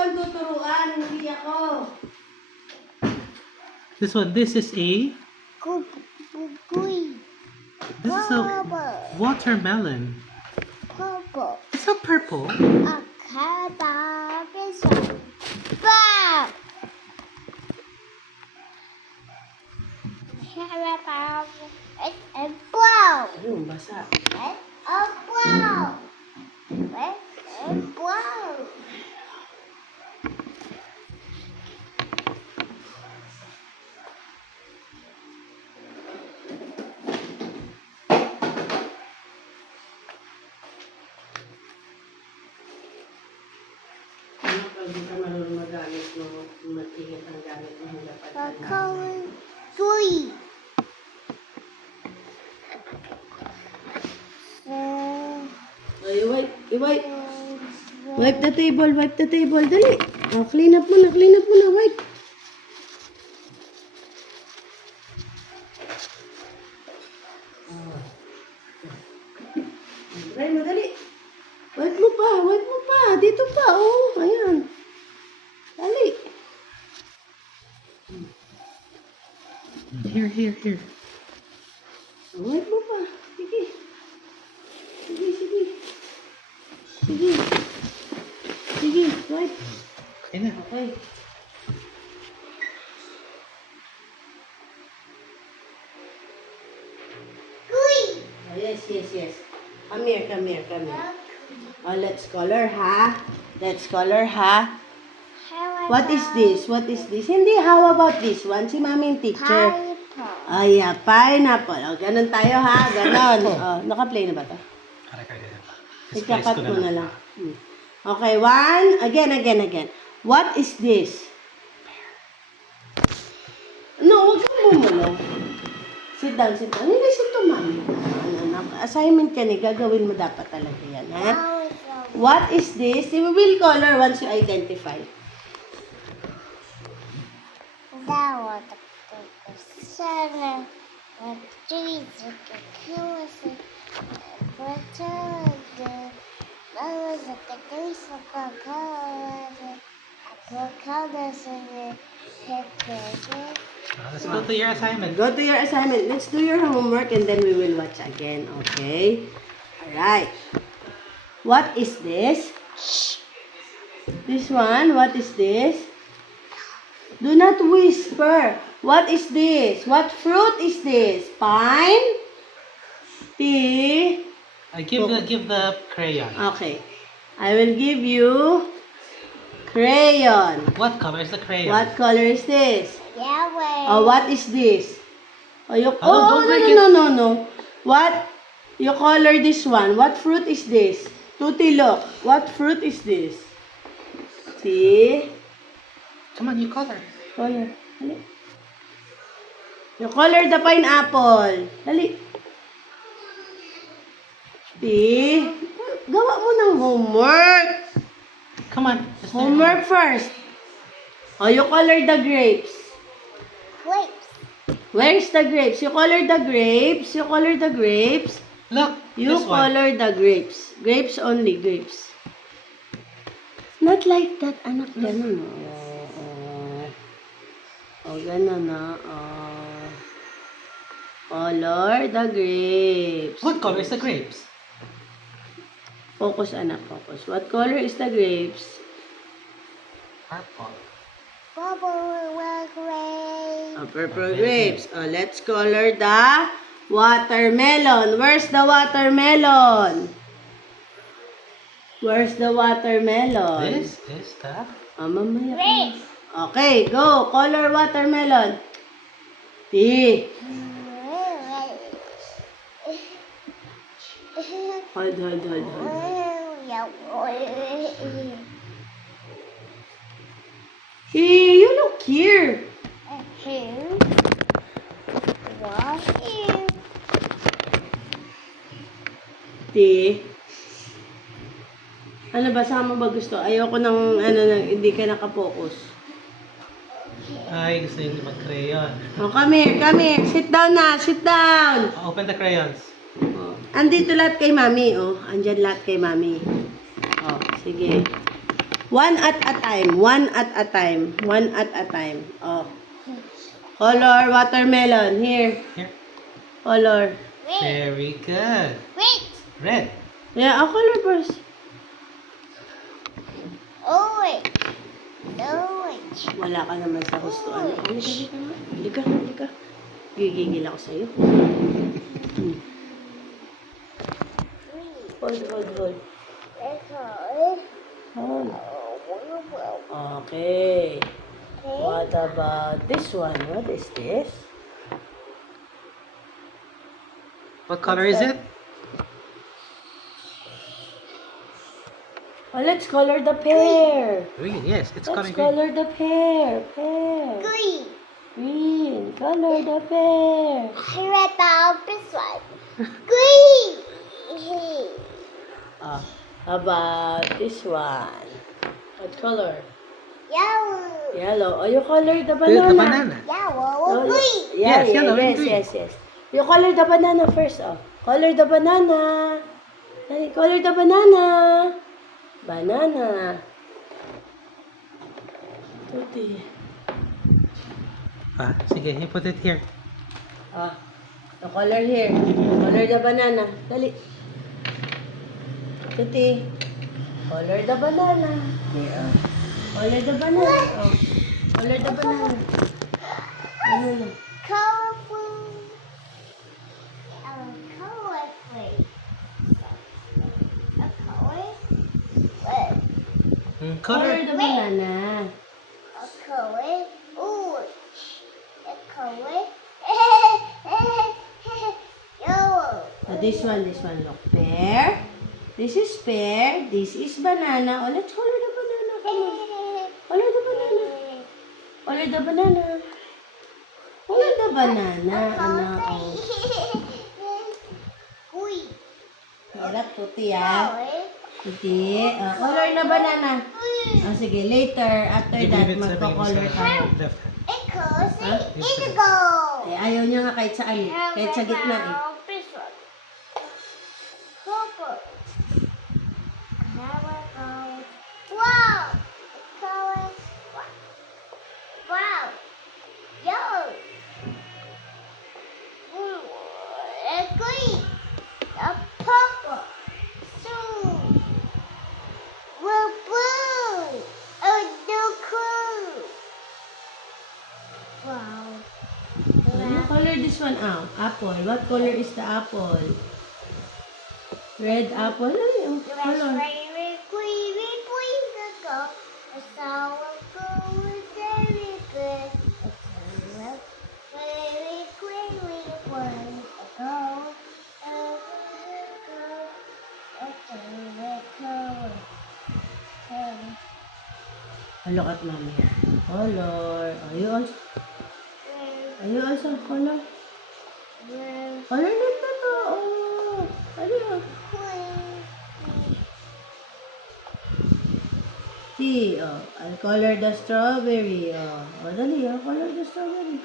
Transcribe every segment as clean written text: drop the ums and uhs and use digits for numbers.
ang tuturuan, hindi ako. This one, this is a... Kuy. This is a watermelon. Purple. It's not purple. A car this one. Wow. It's a brown. Ayun, basa. It's a brown. It's a brown. Ano pag di ka marunong magamit mo, mag-ingat ang gamit mo hanggang The pagkana. color three. Ay, wipe. Wipe the table, Dali. Oh, clean up muna, wipe. Try mo, dali. Wipe mo pa. Dito pa, oh. Ayan. Dali. Here. Wipe mo pa. Sige. Sige, wipe. Okay na. Okay. Three. Oh, yes. Come here. Oh, let's color, ha? What is this? Hindi, how about this one? Si Mami yung teacher. Pineapple. Ay, pineapple. O, ganun tayo, ha? Ganon. Oh, naka-play na ba ito? Ikakat mo na lang. Okay, one. Again. What is this? No, huwag kang bumulong. Sit down. Hindi, sit to, Mami. Assignment ka ni, gagawin mo dapat talaga yan, ha? What is this? We will color once you identify. That was the seven, the trees, the cucumbers, the butter, the flowers, the trees, the avocados, and the peppers. Let's go to your assignment. Go to your assignment. Let's do your homework and then we will watch again, okay? Alright. What is this? This one, what is this? Do not whisper. What is this? What fruit is this? Pine? Tea? Give the crayon. Okay. I will give you crayon. What color is the crayon? What color is this? Yellow. Oh, what is this? Oh, you, don't break it. No. What? You color this one. What fruit is this? Tuti, look. What fruit is this? See? Come on, you color. Color. Dali. You color the pineapple. Dali. See? Gawa mo ng homework. Come on. let's do Homework first. Oh, you color the grapes. Grapes. Where's the grapes? You color the grapes. Look, You this one. color the grapes. Grapes only, grapes. Not like that, anak. Ganun, oh, ganun, color the grapes. What color is the grapes? Focus, anak, focus. What color is the grapes? Purple. Bubble grapes. Purple grapes. Oh, let's color the watermelon. Where's the watermelon? This is the... Mamaya. Grapes. Okay, go. Color watermelon. T. Hold. Hey, you look here. T. Ano ba, saan mo ba gusto? Ayoko ng, hindi ka nakapokus. Ay, gusto yun mag-crayon. Oh, come here. Sit down na, Open the crayons. Oh, andito lahat kay Mami, oh. Andyan lahat kay Mami. Oh, sige. One at a time. One at a time. One at a time. Oh. Color watermelon. Here. Here. Color. Wait. Very good. Wait. Red. Yeah, color first. Orange. Orange. Wala ka naman sa gusto. Ano? Halika. Gigigil ako sa'yo. Green. Hold. Echo. Hold. Oh, Okay. okay. What about this one? What is this? What color is it? Oh, let's color the pear. Green. Yes, it's Let's color green. color the pear. Pear. Green. Green. Color the pear. Red out this one. Green. Ah, how about this one? What color? Yellow. Yellow. Oh, you color the The banana. banana. Yellow. Oh, Green. Yeah, Yes, yellow and yes, green. yes. You color the banana first, oh. Color the banana. Dali, color the banana. Banana. Tuti. Sige, you put it here. Ah, the color here. Color the banana. Dali. Tuti. Color the banana. Here, oh. Color the banana. Oh. Color the banana. Banana. Colorful. Colorful. A color. Red. Color Color. the banana. A color. Orange. A color. Yellow. This one, look. Pear. This is pear. This is banana. Oh, let's color the banana. Come on. Color the banana. Color the banana. Color the banana. Ano, oh. Green. Hirap, tuti, ah. Color. Tuti. Color na banana. Green. Oh, sige, later. After You that, give it magko-color tayo. left. Echoes. Huh? Indigo. Eh, ayaw niya nga kahit saan eh. Kahit sa gitna eh. This one. Purple. Now we're going. Wow. Colors. Wow. Yellow. Blue. And green. A purple. So. We're blue. Oh, no cool. Wow. Ano color this one? Ah, apple. What color is the apple? Red apple. Ano yung color? Raspberry, kiwi, whimsical. A sour gold, very good. A tulip, very kiwi, whimsical. A tulip color. Look at mommy. Color. Are you also color? Color din ba to? Oh. Ano yun? Tea. Oh. I'll color the strawberry. Oh. Oh, dali. Oh. Color the strawberry.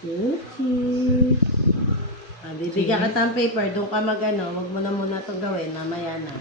Sushi. Ah, bibigyan ka ng paper. Doon ka mag-ano. Wag mo na muna ito gawin. Mamaya na.